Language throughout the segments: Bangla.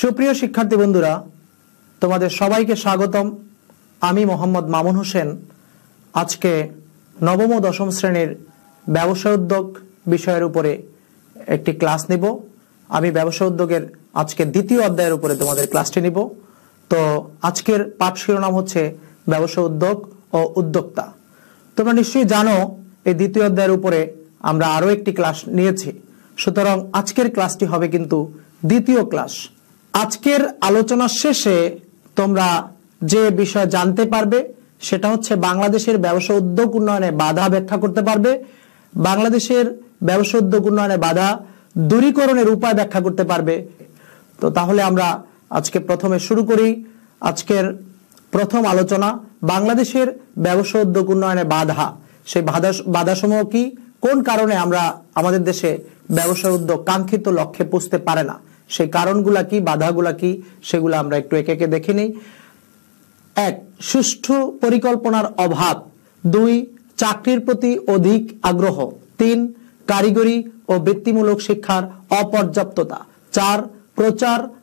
সুপ্রিয় শিক্ষার্থী বন্ধুরা, তোমাদের সবাইকে স্বাগতম। আমি মোহাম্মদ মামুন হোসেন আজকে নবম ও দশম শ্রেণীর ব্যবসা উদ্যোগ বিষয়ের উপরে একটি ক্লাস নিব। আমি ব্যবসা উদ্যোগের আজকে দ্বিতীয় অধ্যায়ের উপরে তোমাদের ক্লাসটি নিব। তো আজকের পাঠ শিরোনাম হচ্ছে ব্যবসা উদ্যোগ ও উদ্যোক্তা। তোমরা নিশ্চয়ই জানো এই দ্বিতীয় অধ্যায়ের উপরে আমরা আরো একটি ক্লাস নিয়েছি, সুতরাং আজকের ক্লাসটি হবে কিন্তু দ্বিতীয় ক্লাস। আজকের আলোচনার শেষে তোমরা যে বিষয় জানতে পারবে সেটা হচ্ছে বাংলাদেশের ব্যবসা উদ্যোগ উন্নয়নে বাধা ব্যাখ্যা করতে পারবে, বাংলাদেশের ব্যবসা উদ্যোগ উন্নয়নে বাধা দূরীকরণের উপায় ব্যাখ্যা করতে পারবে। তো তাহলে আমরা আজকে প্রথমে শুরু করি। আজকের প্রথম আলোচনা বাংলাদেশের ব্যবসা উদ্যোগ উন্নয়নে বাধা। সেই বাধাসমূহ কি, কোন কারণে আমরা আমাদের দেশে ব্যবসা উদ্যোগ কাঙ্ক্ষিত লক্ষ্যে পৌঁছতে পারে না, সেই কারণগুলা কি, বাধাগুলা কি, সেগুলো আমরা একটু একে একে দেখে নিই। ১. সুষ্ঠু পরিকল্পনার অভাব। ২. চাকরির প্রতি অধিক আগ্রহ। ৩. কারিগরি ও বৃত্তিমূলক শিক্ষার অপর্যাপ্ততা। ৪.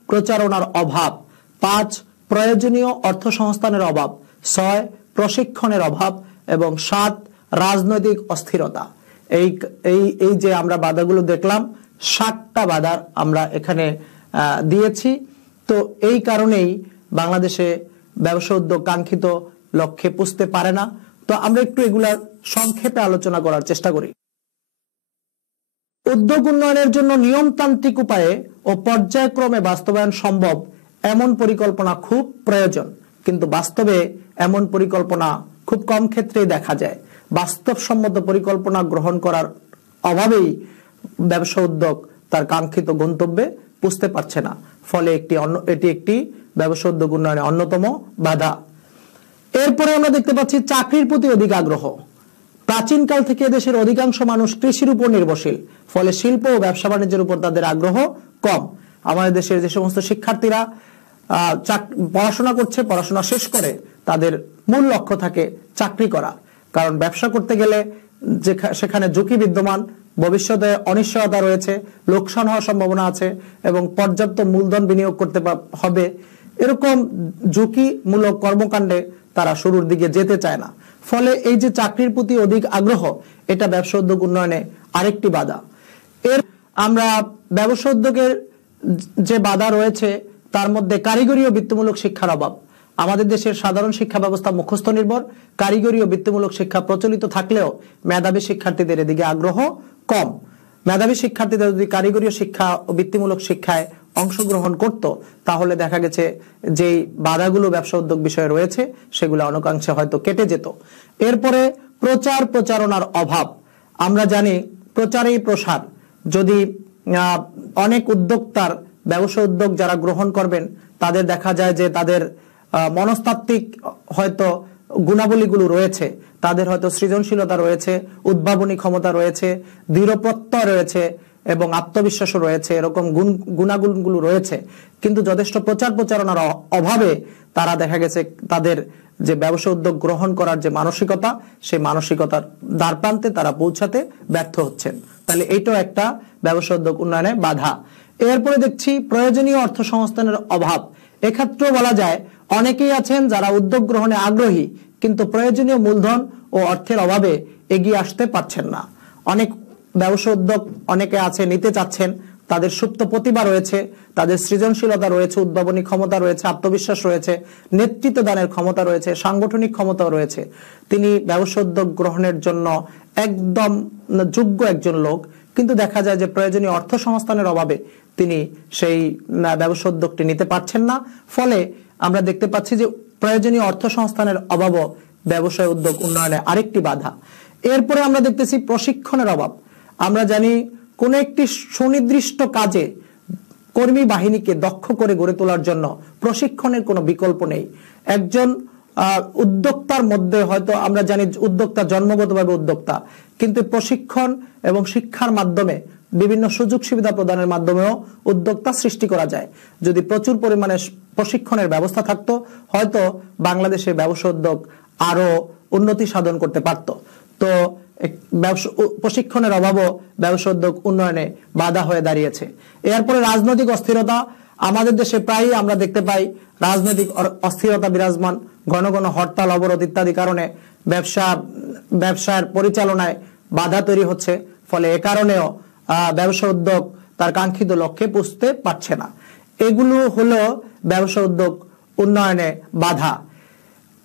প্রচারণার অভাব। 5. প্রয়োজনীয় অর্থ সংস্থানের অভাব। ৬. প্রশিক্ষণের অভাব এবং ৭. রাজনৈতিক অস্থিরতা। এই যে আমরা বাধাগুলো দেখলাম, ৭টা বাধা আমরা এখানে দিয়েছি। তো এই কারণেই বাংলাদেশে ব্যবসা উদ্যোগ কাঙ্ক্ষিত লক্ষ্যে পৌঁছতে পারে না। তো আমরা একটু এগুলার সংক্ষেপে আলোচনা করার চেষ্টা করি। উদ্যোগ উন্নয়নের জন্য নিয়মতান্ত্রিক উপায়ে ও পর্যায়ক্রমে বাস্তবায়ন সম্ভব এমন পরিকল্পনা খুব প্রয়োজন, কিন্তু বাস্তবে এমন পরিকল্পনা খুব কম ক্ষেত্রেই দেখা যায়। বাস্তবসম্মত পরিকল্পনা গ্রহণ করার অভাবেই ব্যবসা উদ্যোগ তার কাঙ্ক্ষিত গন্তব্যে পৌঁছতে পারছে না, ফলে এটি একটি ব্যবসা উদ্যোগ উন্নয়নের অন্যতম বাধা। এরপরে আমরা দেখতে পাচ্ছি চাকরির প্রতি অধিক আগ্রহ। প্রাচীনকাল থেকে দেশের অধিকাংশ মানুষ কৃষির উপর নির্ভরশীল, ফলে শিল্প ও ব্যবসা বাণিজ্যের উপর তাদের আগ্রহ কম। আমাদের দেশের যে সমস্ত শিক্ষার্থীরা পড়াশোনা করছে, পড়াশোনা শেষ করে তাদের মূল লক্ষ্য থাকে চাকরি করা, কারণ ব্যবসা করতে গেলে সেখানে ঝুঁকি বিদ্যমান, ভবিষ্যতে অনিশ্চয়তা রয়েছে, লোকসান হওয়ার সম্ভাবনা আছে এবং পর্যাপ্ত মূলধন বিনিয়োগ করতে হবে। এরকম ঝুঁকিমূলক কর্মকাণ্ডে তারা শুরুর দিকে যেতে চায় না, ফলে এই যে চাকরির প্রতি অধিক আগ্রহ, এটা ব্যবসা উদ্যোগ উন্নয়নে আরেকটি বাধা। আমরা ব্যবসা উদ্যোগের যে বাধা রয়েছে তার মধ্যে কারিগরি ও বৃত্তিমূলক শিক্ষার অভাব। আমাদের দেশের সাধারণ শিক্ষা ব্যবস্থা মুখস্থ নির্ভর। কারিগরি ও বৃত্তিমূলক শিক্ষা প্রচলিত থাকলেও মেধাবী শিক্ষার্থীদের এদিকে আগ্রহ কম। মেধাবী শিক্ষার্থীদের যদি কারিগরি শিক্ষা ও বৃত্তিমূলক শিক্ষায় অংশগ্রহণ করত, তাহলে দেখা গেছে যেই বাধাগুলো ব্যবসা উদ্যোগ বিষয়ে রয়েছে সেগুলো অনেকাংশে হয়তো কেটে যেত। এরপরে প্রচারণার অভাব। আমরা জানি প্রচারেই প্রসার। যদি অনেক উদ্যোক্তার ব্যবসা উদ্যোগ যারা গ্রহণ করবেন তাদের দেখা যায় যে তাদের মনস্তাত্ত্বিক হয়তো গুণাবলীগুলো রয়েছে, তাদের হয়তো সৃজনশীলতা রয়েছে, উদ্ভাবনী ক্ষমতা রয়েছে, দৃঢ় প্রত্যয় রয়েছে এবং আত্মবিশ্বাসও রয়েছে, এরকম গুণাগুণগুলো রয়েছে, কিন্তু যথেষ্ট প্রচারণার অভাবে তারা দেখা গেছে তাদের যে ব্যবসা উদ্যোগ গ্রহণ করার যে মানসিকতা, সেই মানসিকতার দ্বারপ্রান্তে তারা পৌঁছাতে ব্যর্থ হচ্ছেন। তাহলে এইটাও একটা ব্যবসা উদ্যোগ উন্নয়নে বাধা। এরপরে দেখছি প্রয়োজনীয় অর্থ সংস্থানের অভাব। এক্ষেত্রেও বলা যায় অনেকেই আছেন যারা উদ্যোগ গ্রহণে আগ্রহী, কিন্তু প্রয়োজনীয় মূলধন ও অর্থের অভাবে এগিয়ে আসতে পারছেন না। অনেক ব্যবসা উদ্যোগ অনেকে আছে নিতে চাচ্ছেন, তাদের সুপ্ত প্রতিভা রয়েছে, তাদের সৃজনশীলতা রয়েছে, উদ্ভাবনী ক্ষমতা রয়েছে, আত্মবিশ্বাস রয়েছে, নেতৃত্ব দানের ক্ষমতা রয়েছে, সাংগঠনিক ক্ষমতাও রয়েছে, তিনি ব্যবসা উদ্যোগ গ্রহণের জন্য একদম যোগ্য একজন লোক, কিন্তু দেখা যায় যে প্রয়োজনীয় অর্থ সংস্থানের অভাবে তিনি সেই ব্যবসা উদ্যোগটি নিতে পারছেন না। ফলে আমরা দেখতে পাচ্ছি যে প্রয়োজনীয় অর্থ সংস্থানের অভাবও ব্যবসায় উদ্যোগ উন্নয়নে আরেকটি বাধা। এরপরে আমরা দেখতেছি প্রশিক্ষণের অভাব। আমরা জানি কোন একটি সুনির্দিষ্ট কাজে কর্মী বাহিনীকে দক্ষ করে গড়ে তোলার জন্য প্রশিক্ষণের কোনো বিকল্প নেই। একজন উদ্যোক্তার মধ্যে হয়তো আমরা জানি উদ্যোক্তা জন্মগতভাবে উদ্যোক্তা, কিন্তু প্রশিক্ষণ এবং শিক্ষার মাধ্যমে বিভিন্ন সুযোগ সুবিধা প্রদানের মাধ্যমেও উদ্যোক্তা সৃষ্টি করা যায়। যদি প্রচুর পরিমাণে প্রশিক্ষণের ব্যবস্থা থাকতো, হয়তো বাংলাদেশের ব্যবসা উদ্যোগ আরো উন্নতি সাধন করতে পারত। তো প্রশিক্ষণের অভাবও ব্যবসা উদ্যোগ উন্নয়নে বাধা হয়ে দাঁড়িয়েছে। এরপরে রাজনৈতিক অস্থিরতা। আমাদের দেশে প্রায়ই আমরা দেখতে পাই রাজনৈতিক অস্থিরতা বিরাজমান, ঘন ঘন হরতাল অবরোধ ইত্যাদি কারণে ব্যবসার পরিচালনায় বাধা তৈরি হচ্ছে। ফলে এ কারণেও ব্যবসা উদ্যোগ তার কাঙ্ক্ষিত লক্ষ্যে পৌঁছতে পারছে না। এগুলো হলো ব্যবসা উদ্যোগ উন্নয়নে বাধা।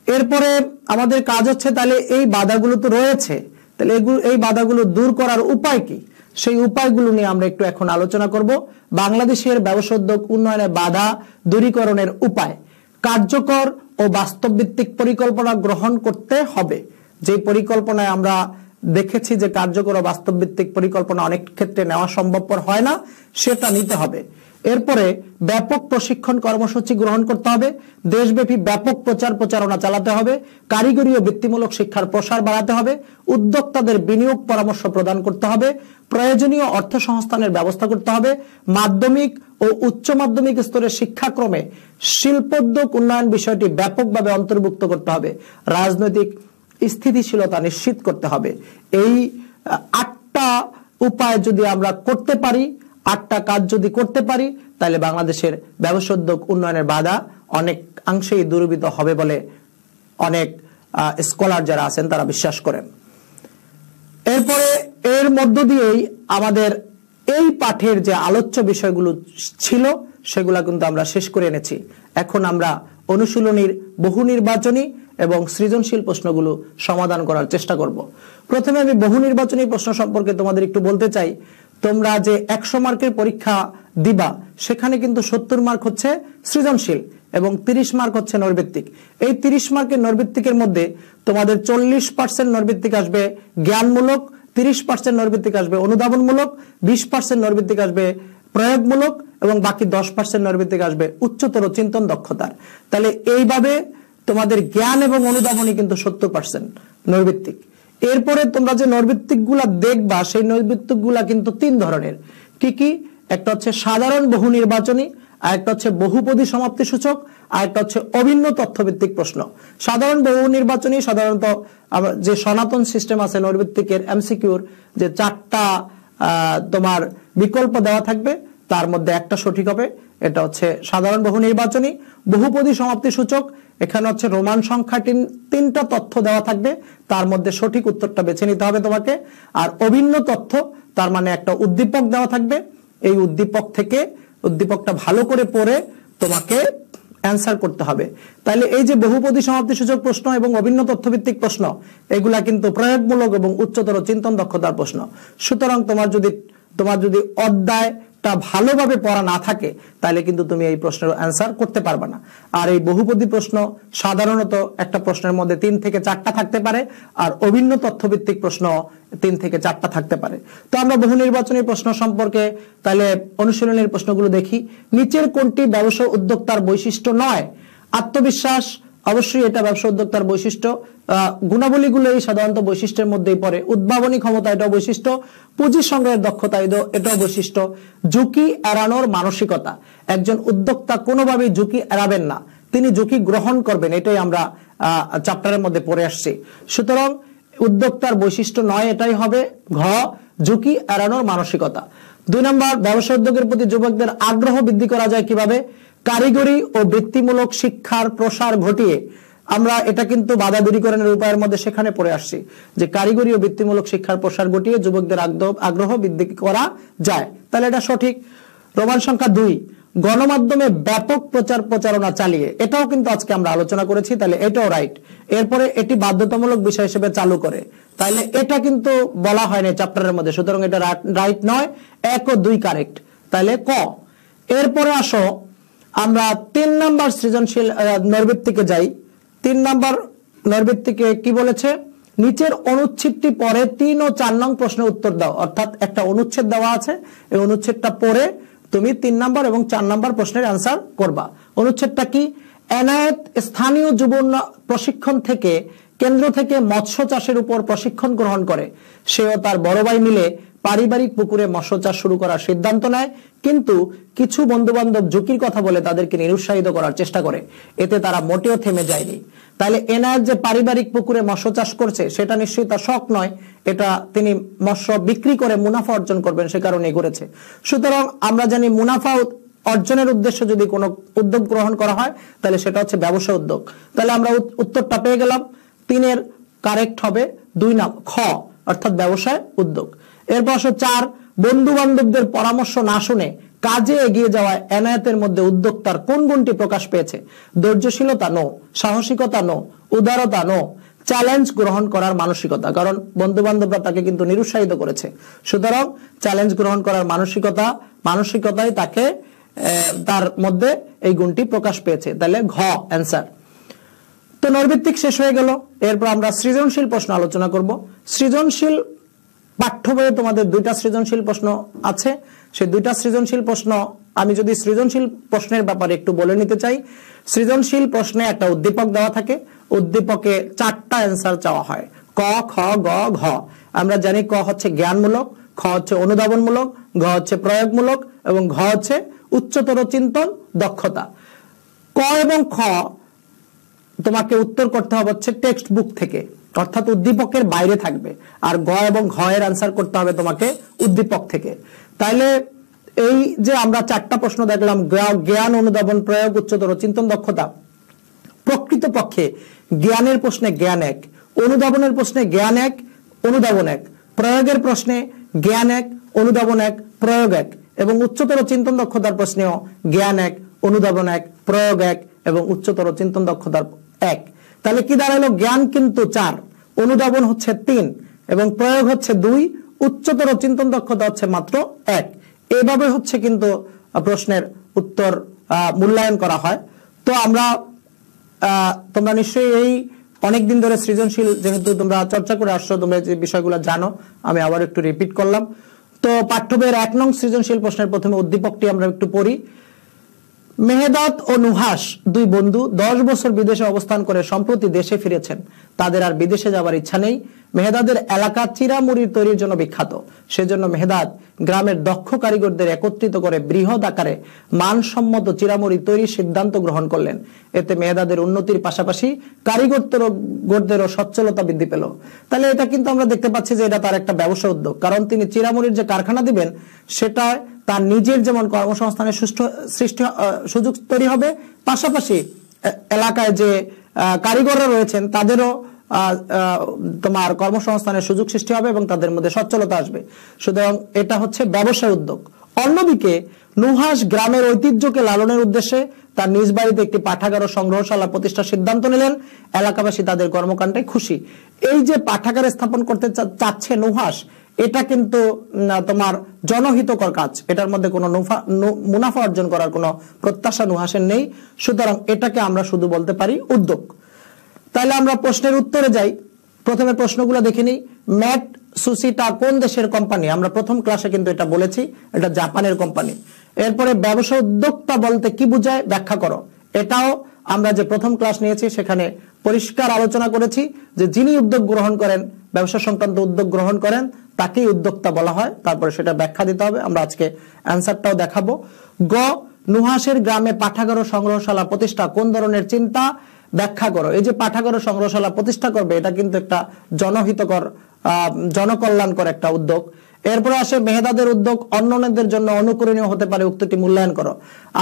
এরপরে আমাদের কাজ হচ্ছে তাহলে এই বাধাগুলো তো রয়েছে, তাহলে এই বাধাগুলো দূর করার উপায় কি, সেই উপায়গুলো নিয়ে আমরা একটু এখন আলোচনা করব। বাংলাদেশের ব্যবসা উদ্যোগ উন্নয়নে বাধা দূরীকরণের উপায়। কার্যকর ও বাস্তবভিত্তিক পরিকল্পনা গ্রহণ করতে হবে। যে পরিকল্পনায় আমরা দেখেছি যে কার্যকর ও বাস্তবভিত্তিক পরিকল্পনা অনেক ক্ষেত্রে নেওয়া সম্ভবপর হয় না, সেটা নিতে হবে। এরপরে ব্যাপক প্রশিক্ষণ কর্মসূচি গ্রহণ করতে হবে। দেশব্যাপী ব্যাপক প্রচারণা চালাতে হবে। কারিগরি ও বৃত্তিমূলক শিক্ষার প্রসার বাড়াতে হবে। উদ্যোক্তাদের বিনিয়োগ পরামর্শ প্রদান করতে হবে। প্রয়োজনীয় অর্থ সংস্থানের ব্যবস্থা করতে হবে। মাধ্যমিক ও উচ্চ মাধ্যমিক স্তরের শিক্ষাক্রমে শিল্পোদ্যোগ উন্নয়ন বিষয়টি ব্যাপকভাবে অন্তর্ভুক্ত করতে হবে। রাজনৈতিক স্থিতিশীলতা নিশ্চিত করতে হবে। এই 8টা উপায় যদি আমরা করতে পারি, 8টা কাজ যদি করতে পারি, তাহলে বাংলাদেশের ব্যবসা উদ্যোগ উন্নয়নের বাধা অনেকাংশেই দূরীভূত হবে বলে অনেক স্কলার যারা আছেন তারা বিশ্বাস করেন। এরপরে এর মধ্য দিয়েই আমাদের এই পাঠের যে আলোচ্য বিষয়গুলো ছিল সেগুলা কিন্তু আমরা শেষ করে এনেছি। এখন আমরা অনুশীলনীর বহু নির্বাচনী এবং সৃজনশীল প্রশ্নগুলো সমাধান করার চেষ্টা করব। প্রথমে আমি বহু নির্বাচনী প্রশ্ন সম্পর্কে তোমাদের একটু বলতে চাই। তোমরা যে 100 মার্কের পরীক্ষা দিবা সেখানে কিন্তু 70 মার্ক হচ্ছে সৃজনশীল এবং 30 মার্ক হচ্ছে নৈর্ব্যক্তিক। এই 30 মার্কের নৈর্ব্যক্তিকের মধ্যে তোমাদের 40% নৈর্ব্যক্তিক আসবে জ্ঞানমূলক, 30% নৈর্ব্যক্তিক আসবে অনুধাবনমূলক, 20% নৈর্ব্যক্তিক আসবে প্রয়োগমূলক এবং বাকি 10% নৈর্ব্যক্তিক আসবে উচ্চতর চিন্তন দক্ষতার। তাহলে এইভাবে তোমাদের জ্ঞান এবং অনুধাবনই কিন্তু 70% নৈর্ব্যক্তিক। এরপরে তোমরা যে নৈর্ব্যক্তিক গুলা দেখবা সেই নৈর্ব্যক্তিক গুলা কিন্তু 3 ধরনের। কি কি? একটা হচ্ছে সাধারণ বহু নির্বাচনী, আর একটা হচ্ছে বহুপদী সমাপ্তি সূচক, আর একটা হচ্ছে অভিন্ন তথ্যভিত্তিক প্রশ্ন। সাধারণ বহু নির্বাচনী সাধারণত যে সনাতন সিস্টেম আছে নৈর্ব্যক্তিকের এমসিকিউর যে 4টা তোমার বিকল্প দেওয়া থাকবে, তার মধ্যে একটা সঠিক হবে, এটা হচ্ছে সাধারণ বহু নির্বাচনী। বহুপদী সমাপ্তি সূচক, এখানে হচ্ছে রোমান সংখ্যা 3টা তথ্য দেওয়া থাকবে, তার মধ্যে সঠিক উত্তরটা বেছে নিতে হবে তোমাকে। আর অভিন্ন তথ্য, তার মানে একটা উদ্দীপক দেওয়া থাকবে, এই উদ্দীপক থেকে উদ্দীপকটা ভালো করে পড়ে তোমাকে অ্যান্সার করতে হবে। তাহলে এই যে বহুপদী সমাপ্তি সূচক প্রশ্ন এবং অভিন্ন তথ্যভিত্তিক প্রশ্ন, এগুলা কিন্তু প্রয়োগমূলক এবং উচ্চতর চিন্তন দক্ষতার প্রশ্ন। সুতরাং তোমার যদি অধ্যায়টা ভালোভাবে পড়া না থাকে তাহলে কিন্তু তুমি এই প্রশ্নের অ্যান্সার করতে পারবে না। আর এই বহুপদী প্রশ্ন সাধারণত একটা প্রশ্নের মধ্যে 3 থেকে 4টা থাকতে পারে, আর অভিন্ন তথ্যভিত্তিক প্রশ্ন 3 থেকে 4টা থাকতে পারে। তো আমরা বহু নির্বাচনী প্রশ্ন সম্পর্কে তাহলে অনুশীলনের প্রশ্নগুলো দেখি। নিচের কোনটি ব্যবসা উদ্যোক্তার বৈশিষ্ট্য নয়? আত্মবিশ্বাস, অবশ্যই এটা ব্যবসা উদ্যোক্তার বৈশিষ্ট্য। গুণাবলীগুলোই সাধারণত বৈশিষ্ট্যের মধ্যেই পড়ে। উদ্ভাবনী ক্ষমতা, এটাও বৈশিষ্ট্য। পুঁজি সংগ্রহের দক্ষতা, এটাও বৈশিষ্ট্য। ঝুঁকি এড়ানোর মানসিকতা, একজন উদ্যোক্তা কোনোভাবেই ঝুঁকি এড়াবেন না, তিনি ঝুঁকি গ্রহণ করবেন, এটাই আমরা চ্যাপ্টারের মধ্যে পড়ে আসছি। সুতরাং উদ্যোক্তার বৈশিষ্ট্য নয়, এটাই হবে ঘ, ঝুঁকি এড়ানোর মানসিকতা। 2 নম্বর, ব্যবসা উদ্যোগের প্রতি যুবকদের আগ্রহ বৃদ্ধি করা যায় কিভাবে? কারিগরি ও বৃত্তিমূলক শিক্ষার প্রসার ঘটিয়ে। আমরা এটা কিন্তু বাধা দূরীকরণের উপায়ের মধ্যে সেখানে পড়ে আসছি যে কারিগরি ও বৃত্তিমূলক শিক্ষার প্রসার ঘটিয়ে যুবকদের আগ্রহ বৃদ্ধি করা যায়, তাহলে এটা সঠিক। রোমান সংখ্যা 2, গণমাধ্যমে ব্যাপক প্রচারণা চালিয়ে, এটাও কিন্তু আজকে আমরা আলোচনা করেছি, তাহলে এটাও রাইট। এরপরে এটি বাধ্যতামূলক বিষয় হিসেবে চালু করে, তাহলে এটা কিন্তু বলা হয়নি চ্যাপ্টারের মধ্যে, সুতরাং এটা রাইট নয়। 1 ও 2 কারেক্ট, তাহলে ক। এরপরে আসো আমরা 3 নাম্বার সৃজনশীল নৈর্ব্যক্তিকে যাই। 3 নাম্বার নৈর্ব্যক্তিকে কি বলেছে? নিচের অনুচ্ছেদটি পড়ে 3 ও 4 নং প্রশ্নের উত্তর দাও। অর্থাৎ একটা অনুচ্ছেদ দেওয়া আছে, এই অনুচ্ছেদটা পড়ে তুমি 3 নাম্বার এবং 4 নাম্বার প্রশ্নের অ্যান্সার করবা। অনুচ্ছেদটা কি? এনায়েত স্থানীয় যুব প্রশিক্ষণ থেকে কেন্দ্র থেকে মৎস্য চাষের উপর প্রশিক্ষণ গ্রহণ করে। সেও তার বড় ভাই মিলে পারিবারিক পুকুরে মৎস্য চাষ শুরু করার সিদ্ধান্ত নেয়, কিন্তু কিছু বন্ধু বান্ধব ঝুঁকির কথা বলে তাদেরকে নিরুৎসাহিত করার চেষ্টা করে, এতে তারা মোটেও থেমে যায়নি। তাহলে এনায়েত যে পারিবারিক পুকুরে মৎস্য চাষ করছে সেটা নিশ্চয়ই তার শখ নয়, এটা তিনি মৎস্য বিক্রি করে মুনাফা অর্জন করবেন সে কারণেই করেছে। সুতরাং আমরা জানি মুনাফা অর্জনের উদ্দেশ্যে যদি কোনো উদ্যোগ গ্রহণ করা হয় তাহলে সেটা হচ্ছে ব্যবসা উদ্যোগ। তাহলে আমরা উত্তরটা পেয়ে গেলাম। 3 কারেক্ট হবে 2 খ, অর্থাৎ ব্যবসায় উদ্যোগ। এরপর 4, বন্ধু বান্ধবদের পরামর্শ না শুনে কাজে এগিয়ে যাওয়ায় এনায়েতের মধ্যে উদ্যোক্তার কোন গুণটি প্রকাশ পেয়েছে? ধৈর্যশীলতা নো, সাহসিকতা নো, উদারতা নো, চ্যালেঞ্জ গ্রহণ করার মানসিকতা, কারণ বন্ধু বান্ধবরা তাকে কিন্তু নিরুৎসাহিত করেছে, সুতরাং চ্যালেঞ্জ গ্রহণ করার মানসিকতাই তাকে তার মধ্যে এই গুণটি প্রকাশ পেয়েছে। তাহলে ঘ অ্যান্সার। তো নৈর্ভিত্তিক শেষ হয়ে গেল। এরপর আমরা সৃজনশীল প্রশ্ন আলোচনা করব। সৃজনশীল পাঠ্য বইয়ে তোমাদের 2টা সৃজনশীল প্রশ্ন আছে। সেই 2টা সৃজনশীল প্রশ্ন আমি যদি সৃজনশীল প্রশ্নের ব্যাপারে একটু বলে নিতে চাই। সৃজনশীল প্রশ্নে একটা উদ্দীপক দেওয়া থাকে, উদ্দীপকে 4টা অ্যান্সার চাওয়া হয়, ক, খ, গ, ঘ। আমরা জানি ক হচ্ছে জ্ঞানমূলক, খ হচ্ছে অনুধাবনমূলক, ঘ হচ্ছে প্রয়োগমূলক এবং ঘ হচ্ছে উচ্চতর চিন্তন দক্ষতা। ক এবং খ তোমাকে উত্তর করতে হবে হচ্ছে টেক্সট বুক থেকে, অর্থাৎ উদ্দীপকের বাইরে থাকবে, আর গ এবং ঘ এর আনসার করতে হবে তোমাকে উদ্দীপক থেকে। তাইলে এই যে আমরা 4টা প্রশ্ন দেখলাম, জ্ঞান, অনুধাবন, প্রয়োগ, উচ্চতর চিন্তন দক্ষতা, প্রকৃতপক্ষে জ্ঞানের প্রশ্নে জ্ঞান 1, অনুধাবনের প্রশ্নে জ্ঞান 1, অনুধাবন 1, প্রয়োগের প্রশ্নে জ্ঞান 1, অনুধাবন 1, প্রয়োগ 1, এবং উচ্চতর চিন্তন দক্ষতার প্রশ্নেও জ্ঞান 1, অনুধাবন 1, প্রয়োগ 1 এবং উচ্চতর চিন্তন দক্ষতার 1। তাহলে কি দাঁড়ালো? জ্ঞান কিন্তু 4, অনুধাবন হচ্ছে 3 এবং প্রয়োগ হচ্ছে 2, উচ্চতর চিন্তন দক্ষতা হচ্ছে মাত্র 1। এইভাবে হচ্ছে কিন্তু প্রশ্নের উত্তর মূল্যায়ন করা হয়। তো আমরা তোমরা নিশ্চয়ই এই অনেকদিন ধরে সৃজনশীল যেহেতু তোমরা চর্চা করে আসছো, তোমরা যে বিষয়গুলো জানো, আমি আবার একটু রিপিট করলাম। তো পাঠ্য বইয়ের 1 নং সৃজনশীল প্রশ্নের প্রথমে উদ্দীপকটি আমরা একটু পড়ি। মেহেদাত ও নুহাস 2 বন্ধু 10 বছর বিদেশে অবস্থান করে সম্প্রতি দেশে ফিরেছেন। তাদের আর বিদেশে যাওয়ার ইচ্ছা নেই। মেহেদাদের এলাকা চিরামুড়ির তৈরির জন্য বিখ্যাত। সেজন্য মেহেদাদ গ্রামের দক্ষ কারিগরদের একত্রিত করে বৃহৎ আকারে মানসম্মত চিরামুড়ি তৈরির সিদ্ধান্ত গ্রহণ করলেন। এতে মেহেদাদের উন্নতির পাশাপাশি কারিগরদেরও সচ্ছলতা বৃদ্ধি পেল। তাহলে এটা কিন্তু আমরা দেখতে পাচ্ছি যে এটা তার একটা ব্যবসা উদ্যোগ, কারণ তিনি চিরামুড়ির যে কারখানা দিবেন সেটা তার নিজের যেমন কর্মসংস্থানের সুযোগ তৈরি হবে, পাশাপাশি এলাকায় যে কারিগররা রয়েছেন তাদেরও তোমার কর্মসংস্থানের সুযোগ সৃষ্টি হবে এবং তাদের মধ্যে সচ্ছলতা আসবে। সুতরাং এটা হচ্ছে ব্যবসা উদ্যোগ। অন্যদিকে নুহাস গ্রামের ঐতিহ্যকে লালনের উদ্দেশ্যে তার নিজ বাড়িতে একটি পাঠাগার ও সংগ্রহশালা প্রতিষ্ঠার সিদ্ধান্ত নিলেন। এলাকাবাসী তাদের কর্মকাণ্ডে খুশি। এই যে পাঠাগার স্থাপন করতে চাচ্ছে নুহাস, এটা কিন্তু তোমার জনহিতকর কাজ, এটার মধ্যে কোনো মুনাফা অর্জন করার কোনো প্রত্যাশা নুহাসের নেই। সুতরাং এটাকে আমরা শুধু বলতে পারি উদ্যোগ। তাহলে আমরা প্রশ্নের উত্তরে যাই। প্রথমে প্রশ্নগুলো দেখে নিই। ম্যাট সুসিটা কোন দেশের কোম্পানি? আমরা প্রথম ক্লাসে কিন্তু এটা বলেছি, এটা জাপানের কোম্পানি। এরপরে ব্যবসা উদ্যোক্তা বলতে কি বোঝায় ব্যাখ্যা করো। এটাও আমরা যে প্রথম ক্লাস নিয়েছি সেখানে পরিষ্কার আলোচনা করেছি যে যিনি উদ্যোগ গ্রহণ করেন, ব্যবসা সংক্রান্ত উদ্যোগ গ্রহণ করেন, তাকেই উদ্যোক্তা বলা হয়। তারপরে সেটা ব্যাখ্যা দিতে হবে। আমরা আজকে অ্যান্সারটাও দেখাবো। গ, নুহাসের গ্রামে পাঠাগার ও সংগ্রহশালা প্রতিষ্ঠা কোন ধরনের চিন্তা? ব্যাখ্যা করো। এই যে পাঠাগার ও সংগ্রহশালা প্রতিষ্ঠা করবে, এটা কিন্তু একটা জনহিতকর জনকল্যাণকর একটা উদ্যোগ। এরপরে আসে মেহেদাদের উদ্যোগ অন্যদের জন্য অনুকরণীয় হতে পারে, উক্তটি মূল্যায়ন করো।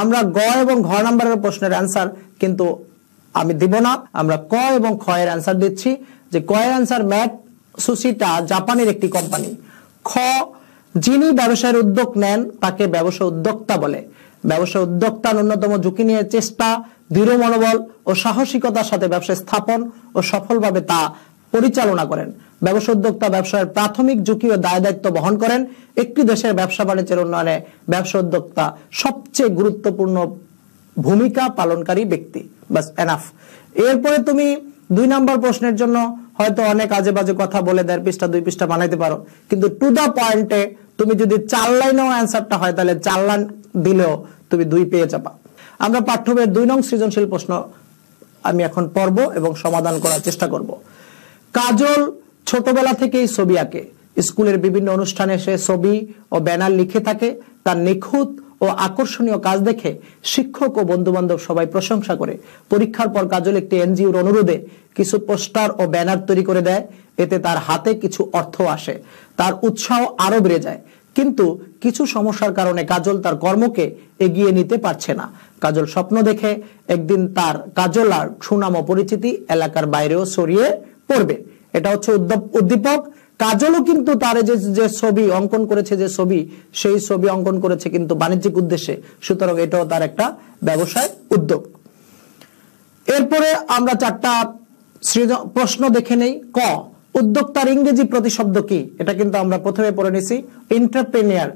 আমরা গ এবং ঘ নাম্বারের প্রশ্নের অ্যান্সার কিন্তু আমি দিব না, আমরা ক এবং খ এর অ্যান্সার দিচ্ছি। যে ক এর অ্যান্সার ম্যাট সুসিটা জাপানের একটি কোম্পানি। খ, যিনি ব্যবসায়ের উদ্যোগ নেন তাকে ব্যবসা উদ্যোক্তা বলে। ব্যবসা উদ্যোক্তা ন্যূনতম ঝুঁকি নিয়ে চেষ্টা, দৃঢ় মনোবল ও সাহসিকতার সাথে ব্যবসা স্থাপন ও সফলভাবে তা পরিচালনা করেন। ব্যবসা উদ্যোক্তা ব্যবসায়ের প্রাথমিক ঝুঁকি ও দায় দায়িত্ব বহন করেন। একটি দেশের ব্যবসা বাণিজ্যের উন্নয়নে ব্যবসা উদ্যোক্তা সবচেয়ে গুরুত্বপূর্ণ ভূমিকা পালনকারী ব্যক্তি। বাস, এনাফ। এরপরে তুমি 2 নম্বর প্রশ্নের জন্য হয়তো অনেক আজে বাজে কথা বলে 1.5 পৃষ্ঠা 2 পৃষ্ঠা বানাইতে পারো, কিন্তু টু দা পয়েন্টে তুমি যদি 4 লাইনেও অ্যান্সারটা হয় তাহলে 4 লাইন দিলেও তুমি 2 পেয়ে যাবা। আমরা পাঠ্য বইয়ের 2 নং সৃজনশীল প্রশ্ন আমি এখন পড়ব এবং সমাধান করার চেষ্টা করব। কাজল ছোটবেলা থেকেই ছবি আঁকে। স্কুলের বিভিন্ন অনুষ্ঠানে সে ছবি ও ব্যানার লিখে থাকে। তার নিখুঁত ও আকর্ষণীয় কাজ দেখে শিক্ষক ও বন্ধু বান্ধব সবাই প্রশংসা করে। পরীক্ষার পর কাজল একটি এনজিওর অনুরোধে কিছু পোস্টার ও ব্যানার তৈরি করে দেয়। এতে তার হাতে কিছু অর্থ আসে, তার উৎসাহ আরো বেড়ে যায়। কিন্তু কিছু সমস্যার কারণে কাজল তার কর্মকে এগিয়ে নিতে পারছে না। কাজল স্বপ্ন দেখে একদিন তার কাজল আর সুনাম ও পরিচিতি এলাকার বাইরেও ছড়িয়ে পড়বে। এটা হচ্ছে উদ্দীপক। কাজলও কিন্তু তার যে ছবি অঙ্কন করেছে, যে ছবি, সেই ছবি অঙ্কন করেছে কিন্তু বাণিজ্যিক উদ্দেশ্যে, সুতরাং এটাও তার একটা ব্যবসায় উদ্যোগ। এরপরে আমরা 4টা প্রশ্ন দেখে নেই। ক, উদ্যোক্তার ইংরেজি প্রতিশব্দ কি? এটা কিন্তু আমরা প্রথমে পড়ে নিছি। এন্টারপ্রেনিয়ার,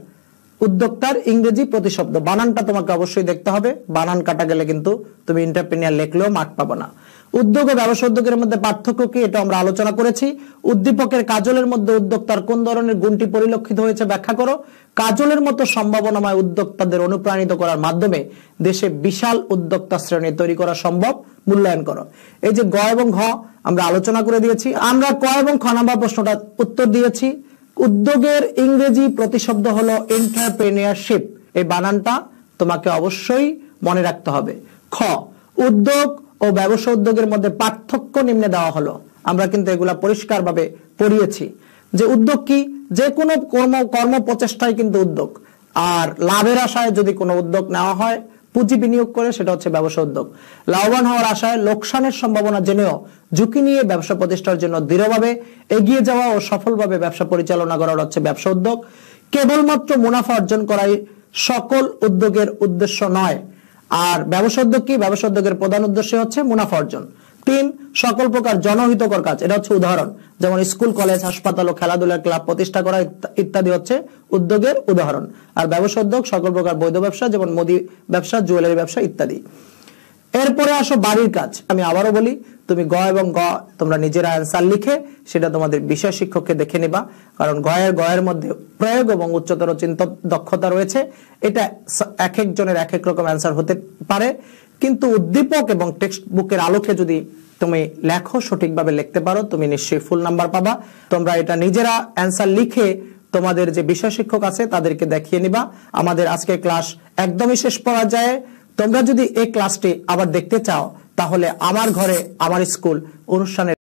উদ্যোক্তার ইংরেজি প্রতিশব্দ। বানানটা তোমাকে অবশ্যই দেখতে হবে, বানান কাটা গেলে কিন্তু তুমি এন্টারপ্রেনিয়ার লিখলেও মার্ক পাবে না। উদ্যোগ ও ব্যবসা উদ্যোগের মধ্যে পার্থক্য কি, এটা আমরা আলোচনা করেছি। উদ্দীপকের কাজলের মধ্যে উদ্যোক্তার কোন ধরনের গুণটি পরিলক্ষিত হয়েছে ব্যাখ্যা করো। কাজলের মতো সম্ভাবনাময় উদ্যোক্তাদের অনুপ্রাণিত করার মাধ্যমে দেশে বিশাল উদ্যোক্তা শ্রেণী তৈরি করা সম্ভব, মূল্যায়ন করো। এই যে গ এবং ঘ আমরা আলোচনা করে দিয়েছি। আমরা ক এবং খ নাম্বার প্রশ্নটা উত্তর দিয়েছি। উদ্যোগের ইংরেজি প্রতিশব্দ হলো এন্টারপ্রেনিয়ারশিপ। এই বানানটা তোমাকে অবশ্যই মনে রাখতে হবে। খ, উদ্যোগ ও ব্যবসা উদ্যোগের মধ্যে পার্থক্য নিম্নে দেওয়া হলো। আমরা কিন্তু এগুলা পরিষ্কারভাবে পড়িয়েছি যে উদ্যোগ কি, যে কোনো কর্ম প্রচেষ্টাই কিন্তু উদ্যোগ। আর লাভের আশায় যদি কোনো উদ্যোগ নেওয়া হয়, পুঁজি বিনিয়োগ করে, সেটা হচ্ছে ব্যবসা উদ্যোগ। লাভবান হওয়ার আশায় লোকসানের সম্ভাবনা জেনেও ঝুঁকি নিয়ে ব্যবসা প্রতিষ্ঠার জন্য দৃঢ়ভাবে এগিয়ে যাওয়া ও সফলভাবে ব্যবসা পরিচালনা করা হচ্ছে ব্যবসা উদ্যোগ। কেবলমাত্র মুনাফা অর্জন করাই সকল উদ্যোগের উদ্দেশ্য নয়। আর ব্যবসা উদ্যোগ কি? ব্যবসা উদ্যোগের প্রধান উদ্দেশ্য হচ্ছে মুনাফা অর্জন। 3, সকল প্রকার জনহিতকর কাজ। এটা হচ্ছে উদাহরণ, যেমন স্কুল, কলেজ, হাসপাতাল ও খেলাধুলার ক্লাব প্রতিষ্ঠা করা ইত্যাদি হচ্ছে উদ্যোগের উদাহরণ। আর ব্যবসা উদ্যোগ সকল প্রকার বৈধ ব্যবসা, যেমন মুদি ব্যবসা, জুয়েলারি ব্যবসা ইত্যাদি। এরপরে আসো বাড়ির কাজ। আমি আবারও বলি, তুমি গ এবং গ তোমরা নিজেরা অ্যান্সার লিখে সেটা তোমাদের বিষয় শিক্ষককে দেখে নিবা, কারণ গয়ের মধ্যে প্রয়োগ এবং উচ্চতর চিন্তা দক্ষতা রয়েছে। এটা এক একজনের এক এক রকম অ্যান্সার হতে পারে, কিন্তু উদ্দীপক এবং টেক্সট বুকের আলোকে যদি তুমি লেখো, সঠিকভাবে লিখতে পারো, তুমি নিশ্চয়ই ফুল নাম্বার পাবা। তোমরা এটা নিজেরা অ্যান্সার লিখে তোমাদের যে বিষয় শিক্ষক আছে তাদেরকে দেখিয়ে নিবা। আমাদের আজকে ক্লাস একদমই শেষ পর্যায়ে। তোমরা যদি এই ক্লাসটি আবার দেখতে চাও, তাহলে আমার ঘরে আমার স্কুল অনুষ্ঠানের